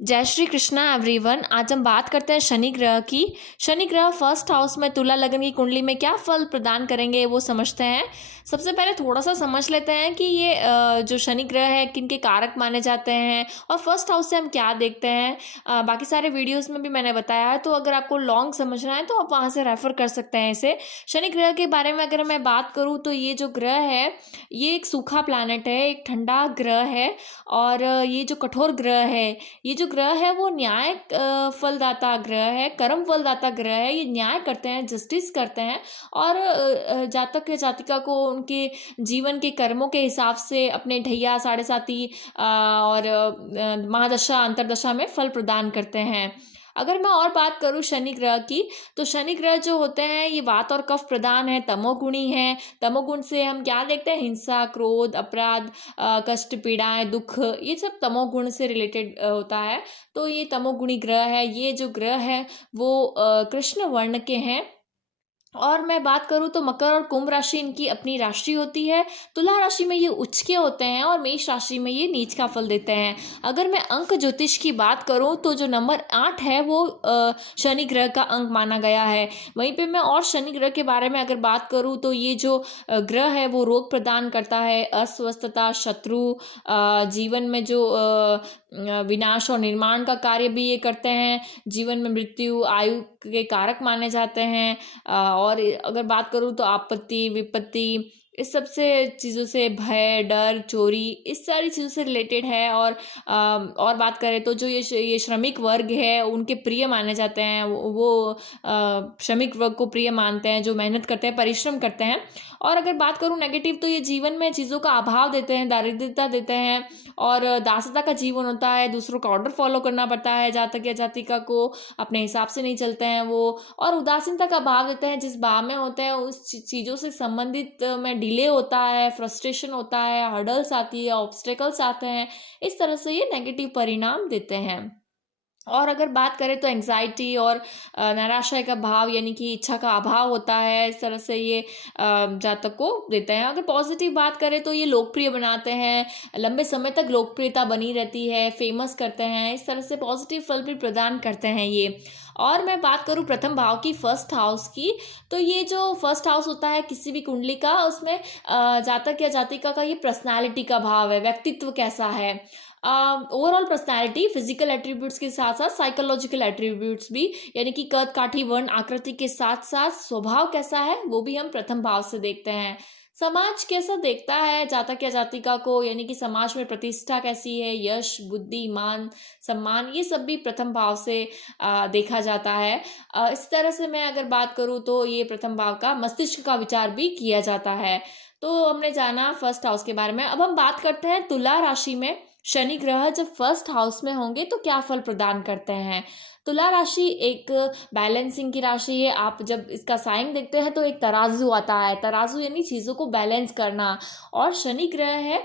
जय श्री कृष्णा एवरीवन। आज हम बात करते हैं शनि ग्रह की। शनि ग्रह फर्स्ट हाउस में तुला लग्न की कुंडली में क्या फल प्रदान करेंगे वो समझते हैं। सबसे पहले थोड़ा सा समझ लेते हैं कि ये जो शनि ग्रह है किन के कारक माने जाते हैं और फर्स्ट हाउस से हम क्या देखते हैं। बाकी सारे वीडियोस में भी मैंने बताया है, तो अगर आपको लॉन्ग समझना है तो आप वहाँ से रेफर कर सकते हैं इसे। शनि ग्रह के बारे में अगर मैं बात करूँ तो ये जो ग्रह है ये एक सूखा प्लैनेट है, एक ठंडा ग्रह है। और ये जो कठोर ग्रह है, ये जो ग्रह है वो न्याय फलदाता ग्रह है, कर्म फलदाता ग्रह है। ये न्याय करते हैं, जस्टिस करते हैं और जातक या जातिका को उनके जीवन के कर्मों के हिसाब से अपने ढैया साढ़े साती और महादशा अंतरदशा में फल प्रदान करते हैं। अगर मैं और बात करूं शनि ग्रह की, तो शनि ग्रह जो होते हैं ये वात और कफ प्रधान है, तमोगुणी है। तमोगुण से हम क्या देखते हैं? हिंसा, क्रोध, अपराध, कष्ट, पीड़ाएं, दुख, ये सब तमोगुण से रिलेटेड होता है। तो ये तमोगुणी ग्रह है। ये जो ग्रह है वो कृष्ण वर्ण के हैं। और मैं बात करूं तो मकर और कुंभ राशि इनकी अपनी राशि होती है। तुला राशि में ये उच्च के होते हैं और मेष राशि में ये नीच का फल देते हैं। अगर मैं अंक ज्योतिष की बात करूं तो जो नंबर 8 है वो शनि ग्रह का अंक माना गया है। वहीं पे मैं और शनि ग्रह के बारे में अगर बात करूं तो ये जो ग्रह है वो रोग प्रदान करता है, अस्वस्थता, शत्रु, जीवन में जो विनाश और निर्माण का कार्य भी ये करते हैं। जीवन में मृत्यु, आयु के कारक माने जाते हैं। और अगर बात करूँ तो आपत्ति, विपत्ति, इस सब से चीज़ों से, भय, डर, चोरी, इस सारी चीज़ों से रिलेटेड है। और बात करें तो जो ये श्रमिक वर्ग है उनके प्रिय माने जाते हैं। वो श्रमिक वर्ग को प्रिय मानते हैं जो मेहनत करते हैं, परिश्रम करते हैं। और अगर बात करूँ नेगेटिव तो ये जीवन में चीज़ों का अभाव देते हैं, दारिद्र्यता देते हैं और दासता का जीवन होता है। दूसरों का ऑर्डर फॉलो करना पड़ता है, जातक या जातिका को अपने हिसाब से नहीं चलते हैं वो। और उदासीनता का भाव देते हैं, जिस भाव में होते हैं उस चीज़ों से संबंधित में डिले होता है, फ्रस्ट्रेशन होता है, हर्डल्स आती है, ऑब्स्टेकल्स आते हैं। इस तरह से ये नेगेटिव परिणाम देते हैं। और अगर बात करें तो एंग्जाइटी और निराशा का भाव यानी कि इच्छा का अभाव होता है। इस तरह से ये जातक को देते हैं। अगर पॉजिटिव बात करें तो ये लोकप्रिय बनाते हैं, लंबे समय तक लोकप्रियता बनी रहती है, फेमस करते हैं। इस तरह से पॉजिटिव फल भी प्रदान करते हैं ये। और मैं बात करूं प्रथम भाव की, फर्स्ट हाउस की, तो ये जो फर्स्ट हाउस होता है किसी भी कुंडली का, उसमें जातक या जातिका का ये पर्सनालिटी का भाव है, व्यक्तित्व कैसा है, ओवरऑल पर्सनालिटी, फिजिकल एट्रीब्यूट्स के साथ साथ साइकोलॉजिकल एट्रीब्यूट्स भी, यानी कि कद, काठी, वर्ण, आकृति के साथ साथ स्वभाव कैसा है वो भी हम प्रथम भाव से देखते हैं। समाज कैसा देखता है जातक या जातिका को, यानी कि समाज में प्रतिष्ठा कैसी है, यश, बुद्धि, मान, सम्मान, ये सब भी प्रथम भाव से देखा जाता है। इस तरह से मैं अगर बात करूँ तो ये प्रथम भाव का मस्तिष्क का विचार भी किया जाता है। तो हमने जाना फर्स्ट हाउस के बारे में। अब हम बात करते हैं तुला राशि में शनि ग्रह जब फर्स्ट हाउस में होंगे तो क्या फल प्रदान करते हैं। तुला राशि एक बैलेंसिंग की राशि है। आप जब इसका साइन देखते हैं तो एक तराजू आता है, तराजू यानी चीज़ों को बैलेंस करना। और शनि ग्रह है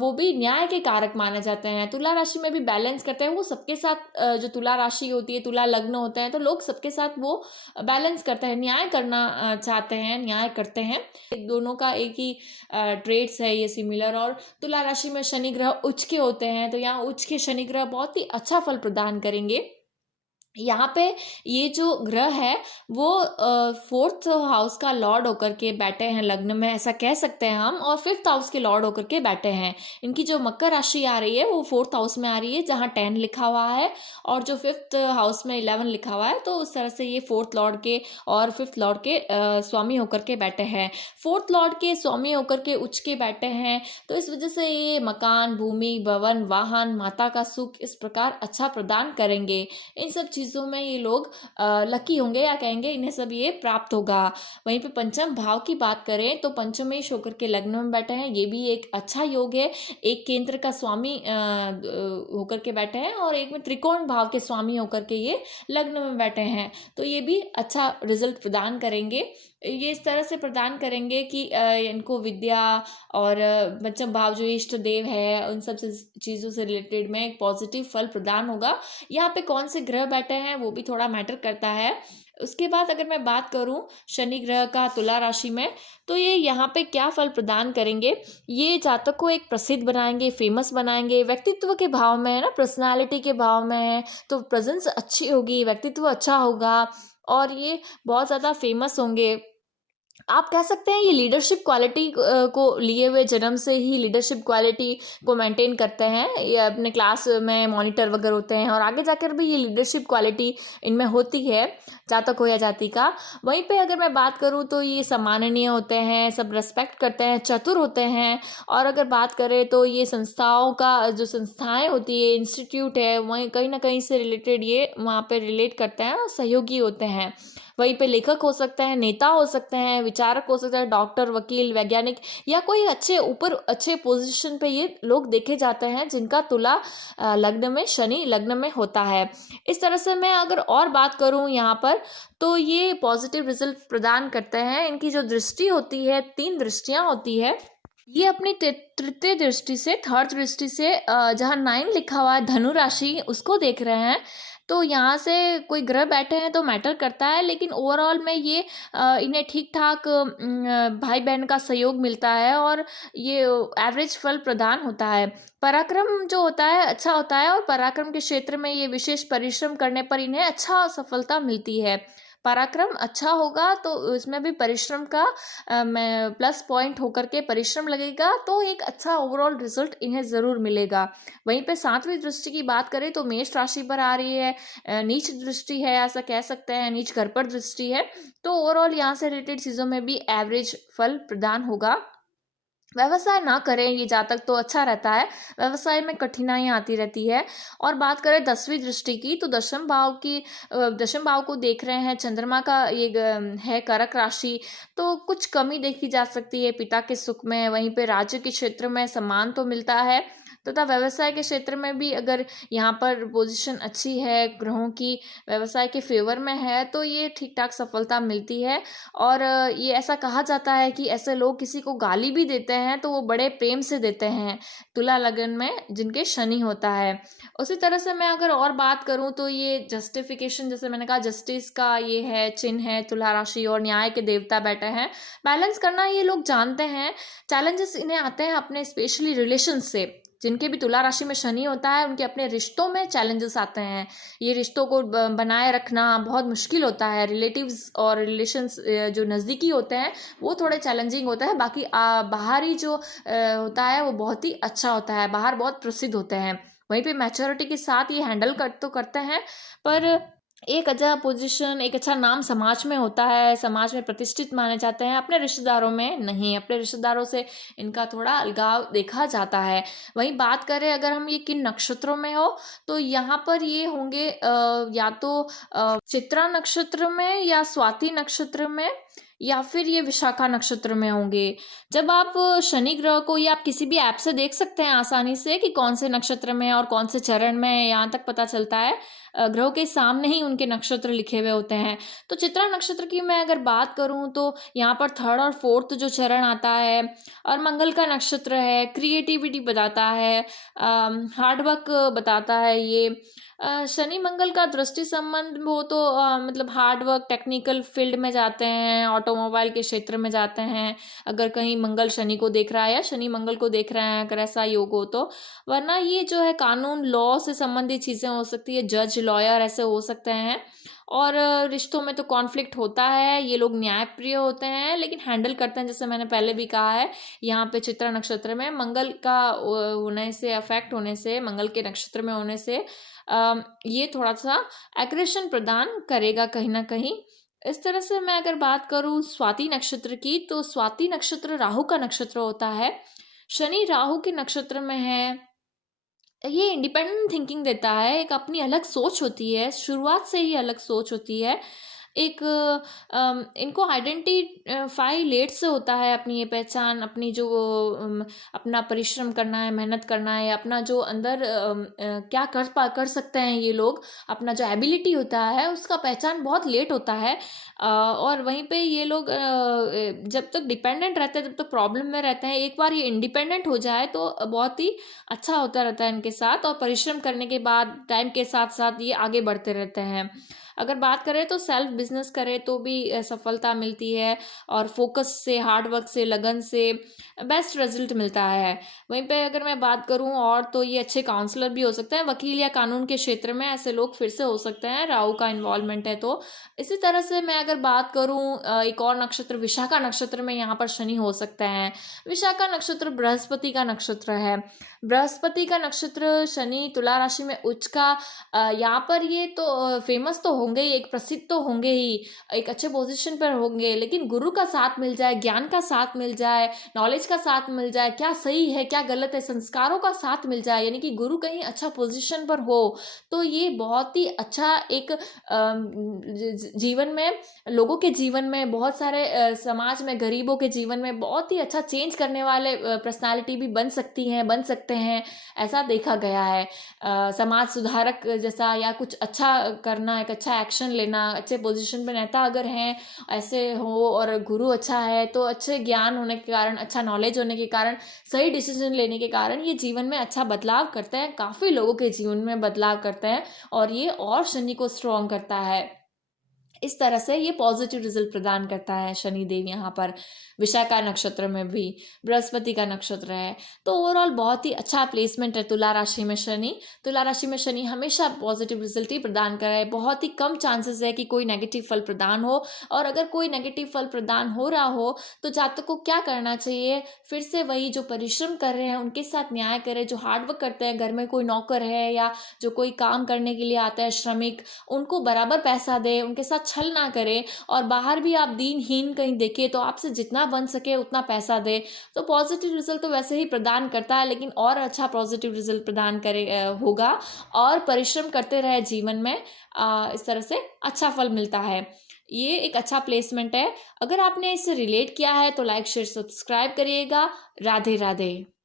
वो भी न्याय के कारक माने जाते हैं। तुला राशि में भी बैलेंस करते हैं वो सबके साथ। जो तुला राशि होती है, तुला लग्न होते हैं, तो लोग सबके साथ वो बैलेंस करते हैं, न्याय करना चाहते हैं, न्याय करते हैं। दोनों का एक ही ट्रेड्स है ये सिमिलर। और तुला राशि में शनि ग्रह उच्च के होते हैं, तो यहाँ उच्च के शनि ग्रह बहुत ही अच्छा फल प्रदान करेंगे। यहाँ पे ये जो ग्रह है वो फोर्थ हाउस का लॉर्ड होकर के बैठे हैं लग्न में, ऐसा कह सकते हैं हम। और फिफ्थ हाउस के लॉर्ड होकर के बैठे हैं। इनकी जो मकर राशि आ रही है वो फोर्थ हाउस में आ रही है जहाँ 10 लिखा हुआ है, और जो फिफ्थ हाउस में 11 लिखा हुआ है। तो उस तरह से ये फोर्थ लॉर्ड के और फिफ्थ लॉर्ड के स्वामी होकर के बैठे हैं। फोर्थ लॉर्ड के स्वामी होकर के उच्च के बैठे हैं, तो इस वजह से ये मकान, भूमि, भवन, वाहन, माता का सुख, इस प्रकार अच्छा प्रदान करेंगे। इन सब चीज़ों में ये लोग लकी होंगे, या कहेंगे इन्हें सब ये प्राप्त होगा। वहीं पे पंचम भाव की बात करें तो पंचमेश होकर के लग्न में बैठे हैं, ये भी एक अच्छा योग है। एक केंद्र का स्वामी होकर के बैठे हैं और एक में त्रिकोण भाव के स्वामी होकर के ये लग्न में बैठे हैं, तो ये भी अच्छा रिजल्ट प्रदान करेंगे। ये इस तरह से प्रदान करेंगे कि इनको विद्या और पंचम भाव जो इष्ट देव है उन सब चीज़ों से रिलेटेड में एक पॉजिटिव फल प्रदान होगा। यहाँ पे कौन से ग्रह बैठे हैं वो भी थोड़ा मैटर करता है। उसके बाद अगर मैं बात करूं शनि ग्रह का तुला राशि में, तो ये यहाँ पे क्या फल प्रदान करेंगे, ये जातक को एक प्रसिद्ध बनाएंगे, फेमस बनाएंगे, व्यक्तित्व के भाव में है ना, पर्सनालिटी के भाव में है, तो प्रेजेंस अच्छी होगी, व्यक्तित्व अच्छा होगा और ये बहुत ज़्यादा फेमस होंगे। आप कह सकते हैं ये लीडरशिप क्वालिटी को लिए हुए जन्म से ही लीडरशिप क्वालिटी को मेंटेन करते हैं, ये अपने क्लास में मॉनिटर वगैरह होते हैं और आगे जाकर भी ये लीडरशिप क्वालिटी इनमें होती है, जातक हो या जाति का। वहीं पे अगर मैं बात करूँ तो ये सम्माननीय होते हैं, सब रेस्पेक्ट करते हैं, चतुर होते हैं। और अगर बात करें तो ये संस्थाओं का जो संस्थाएं होती है, इंस्टीट्यूट है, वहीं कहीं ना कहीं से रिलेटेड ये वहाँ पे रिलेट करते हैं और सहयोगी होते हैं। वहीं पे लेखक हो सकते हैं, नेता हो सकते हैं, विचारक हो सकते हैं, डॉक्टर, वकील, वैज्ञानिक या कोई अच्छे पोजीशन पे ये लोग देखे जाते हैं जिनका तुला लग्न में, शनि लग्न में होता है। इस तरह से मैं अगर और बात करूं यहाँ पर, तो ये पॉजिटिव रिजल्ट प्रदान करते हैं। इनकी जो दृष्टि होती है, 3 दृष्टियां होती है, ये अपनी तृतीय दृष्टि से, थर्ड दृष्टि से जहाँ 9 लिखा हुआ है धनु राशि, उसको देख रहे हैं। तो यहाँ से कोई ग्रह बैठे हैं तो मैटर करता है, लेकिन ओवरऑल में ये इन्हें ठीक ठाक भाई बहन का सहयोग मिलता है और ये एवरेज फल प्रदान होता है। पराक्रम जो होता है अच्छा होता है और पराक्रम के क्षेत्र में ये विशेष परिश्रम करने पर इन्हें अच्छा सफलता मिलती है। पराक्रम अच्छा होगा तो इसमें भी परिश्रम का मैं प्लस पॉइंट होकर के परिश्रम लगेगा, तो एक अच्छा ओवरऑल रिजल्ट इन्हें ज़रूर मिलेगा। वहीं पे 7वीं दृष्टि की बात करें तो मेष राशि पर आ रही है, नीच दृष्टि है, ऐसा कह सकते हैं, नीच घर पर दृष्टि है। तो ओवरऑल यहाँ से रिलेटेड चीज़ों में भी एवरेज फल प्रदान होगा। व्यवसाय ना करें ये जातक तो अच्छा रहता है, व्यवसाय में कठिनाइयाँ आती रहती है। और बात करें 10वीं दृष्टि की, तो दशम भाव को देख रहे हैं, चंद्रमा का ये है करक राशि, तो कुछ कमी देखी जा सकती है पिता के सुख में। वहीं पे राज्य के क्षेत्र में सम्मान तो मिलता है, तथा व्यवसाय के क्षेत्र में भी अगर यहाँ पर पोजीशन अच्छी है ग्रहों की, व्यवसाय के फेवर में है, तो ये ठीक ठाक सफलता मिलती है। और ये ऐसा कहा जाता है कि ऐसे लोग किसी को गाली भी देते हैं तो वो बड़े प्रेम से देते हैं, तुला लगन में जिनके शनि होता है। उसी तरह से मैं अगर और बात करूँ तो ये जस्टिफिकेशन, जैसे मैंने कहा जस्टिस का ये है चिन्ह है तुला राशि, और न्याय के देवता बैठे हैं, बैलेंस करना ये लोग जानते हैं। चैलेंजेस इन्हें आते हैं अपने स्पेशली रिलेशन से, जिनके भी तुला राशि में शनि होता है उनके अपने रिश्तों में चैलेंजेस आते हैं। ये रिश्तों को बनाए रखना बहुत मुश्किल होता है। रिलेटिव्स और रिलेशंस जो नज़दीकी होते हैं वो थोड़े चैलेंजिंग होता है, बाकी बाहरी जो होता है वो बहुत ही अच्छा होता है, बाहर बहुत प्रसिद्ध होते हैं। वहीं पे मैच्योरिटी के साथ ये हैंडल करते हैं, पर एक अच्छा पोजीशन, एक अच्छा नाम समाज में होता है, समाज में प्रतिष्ठित माने जाते हैं, अपने रिश्तेदारों में नहीं, अपने रिश्तेदारों से इनका थोड़ा अलगाव देखा जाता है। वहीं बात करें अगर हम ये किन नक्षत्रों में हो, तो यहाँ पर ये होंगे या तो चित्रा नक्षत्र में या स्वाति नक्षत्र में या फिर ये विशाखा नक्षत्र में होंगे। जब आप शनि ग्रह को ये आप किसी भी ऐप से देख सकते हैं आसानी से कि कौन से नक्षत्र में है और कौन से चरण में है, यहाँ तक पता चलता है। ग्रहों के सामने ही उनके नक्षत्र लिखे हुए होते हैं। तो चित्रा नक्षत्र की मैं अगर बात करूँ तो यहाँ पर 3rd और 4th जो चरण आता है, और मंगल का नक्षत्र है, क्रिएटिविटी बताता है, हार्डवर्क बताता है। ये शनि मंगल का दृष्टि संबंध हो तो मतलब हार्डवर्क, टेक्निकल फील्ड में जाते हैं, ऑटोमोबाइल के क्षेत्र में जाते हैं, अगर कहीं मंगल शनि को देख रहा है या शनि मंगल को देख रहे हैं, अगर ऐसा योग हो तो। वरना ये जो है कानून, लॉ से संबंधित चीज़ें हो सकती है, जज, लॉयर ऐसे हो सकते हैं। और रिश्तों में तो कॉन्फ्लिक्ट होता है, ये लोग न्यायप्रिय होते हैं लेकिन हैंडल करते हैं, जैसे मैंने पहले भी कहा है। यहाँ पे चित्रा नक्षत्र में मंगल का होने से, अफेक्ट होने से, मंगल के नक्षत्र में होने से ये थोड़ा सा एग्रेशन प्रदान करेगा कहीं ना कहीं। इस तरह से मैं अगर बात करूँ स्वाति नक्षत्र की, तो स्वाति नक्षत्र राहु का नक्षत्र होता है। शनि राहु के नक्षत्र में है, ये इंडिपेंडेंट थिंकिंग देता है, एक अपनी अलग सोच होती है, शुरुआत से ही अलग सोच होती है। एक इनको आइडेंटिफाई लेट से होता है, अपनी ये पहचान, अपनी जो अपना परिश्रम करना है, मेहनत करना है, अपना जो अंदर क्या कर सकते हैं ये लोग, अपना जो एबिलिटी होता है उसका पहचान बहुत लेट होता है। और वहीं पे ये लोग जब तक डिपेंडेंट रहते हैं तब तक प्रॉब्लम में रहते हैं। एक बार ये इंडिपेंडेंट हो जाए तो बहुत ही अच्छा होता रहता है इनके साथ, और परिश्रम करने के बाद टाइम के साथ साथ ये आगे बढ़ते रहते हैं। अगर बात करें तो सेल्फ बिजनेस करें तो भी सफलता मिलती है, और फोकस से, हार्ड वर्क से, लगन से बेस्ट रिजल्ट मिलता है। वहीं पे अगर मैं बात करूं और, तो ये अच्छे काउंसलर भी हो सकते हैं, वकील या कानून के क्षेत्र में ऐसे लोग फिर से हो सकते हैं, राहु का इन्वॉल्वमेंट है तो। इसी तरह से मैं अगर बात करूं एक और नक्षत्र विशाखा नक्षत्र में, यहाँ पर शनि हो सकते हैं। विशाखा नक्षत्र बृहस्पति का नक्षत्र है। बृहस्पति का नक्षत्र, शनि तुला राशि में उच्च का, यहाँ पर ये तो फेमस तो होंगे ही, एक प्रसिद्ध तो होंगे ही, एक अच्छे पोजीशन पर होंगे, लेकिन गुरु का साथ मिल जाए, ज्ञान का साथ मिल जाए, नॉलेज का साथ मिल जाए, क्या सही है क्या गलत है, संस्कारों का साथ मिल जाए, यानी कि गुरु कहीं अच्छा पोजीशन पर हो, तो ये बहुत ही अच्छा एक जीवन में, लोगों के जीवन में, बहुत सारे समाज में गरीबों के जीवन में बहुत ही अच्छा चेंज करने वाले पर्सनालिटी भी बन सकती हैं, बन सकते हैं, ऐसा देखा गया है। समाज सुधारक जैसा, या कुछ अच्छा करना, एक अच्छा एक्शन लेना, अच्छे पोजीशन पे नेता अगर हैं ऐसे हो, और गुरु अच्छा है तो अच्छे ज्ञान होने के कारण, अच्छा नॉलेज होने के कारण, सही डिसीजन लेने के कारण ये जीवन में अच्छा बदलाव करते हैं, काफ़ी लोगों के जीवन में बदलाव करते हैं, और ये और शनि को स्ट्रॉन्ग करता है। इस तरह से ये पॉजिटिव रिजल्ट प्रदान करता है शनिदेव यहाँ पर। विशाखा नक्षत्र में भी बृहस्पति का नक्षत्र है, तो ओवरऑल बहुत ही अच्छा प्लेसमेंट है तुला राशि में शनि। तुला राशि में शनि हमेशा पॉजिटिव रिजल्ट ही प्रदान करे, बहुत ही कम चांसेस है कि कोई नेगेटिव फल प्रदान हो, और अगर कोई नेगेटिव फल प्रदान हो रहा हो तो जातक को क्या करना चाहिए, फिर से वही जो परिश्रम कर रहे हैं उनके साथ न्याय करें, जो हार्डवर्क करते हैं, घर में कोई नौकर है या जो कोई काम करने के लिए आता है श्रमिक, उनको बराबर पैसा दे, उनके साथ छल ना करे, और बाहर भी आप दीनहीन कहीं देखे तो आपसे जितना बन सके उतना पैसा दे, तो पॉजिटिव रिजल्ट तो वैसे ही प्रदान करता है, लेकिन और अच्छा पॉजिटिव रिजल्ट प्रदान करे होगा, और परिश्रम करते रहे जीवन में, इस तरह से अच्छा फल मिलता है। ये एक अच्छा प्लेसमेंट है। अगर आपने इससे रिलेट किया है तो लाइक शेयर सब्सक्राइब करिएगा। राधे राधे।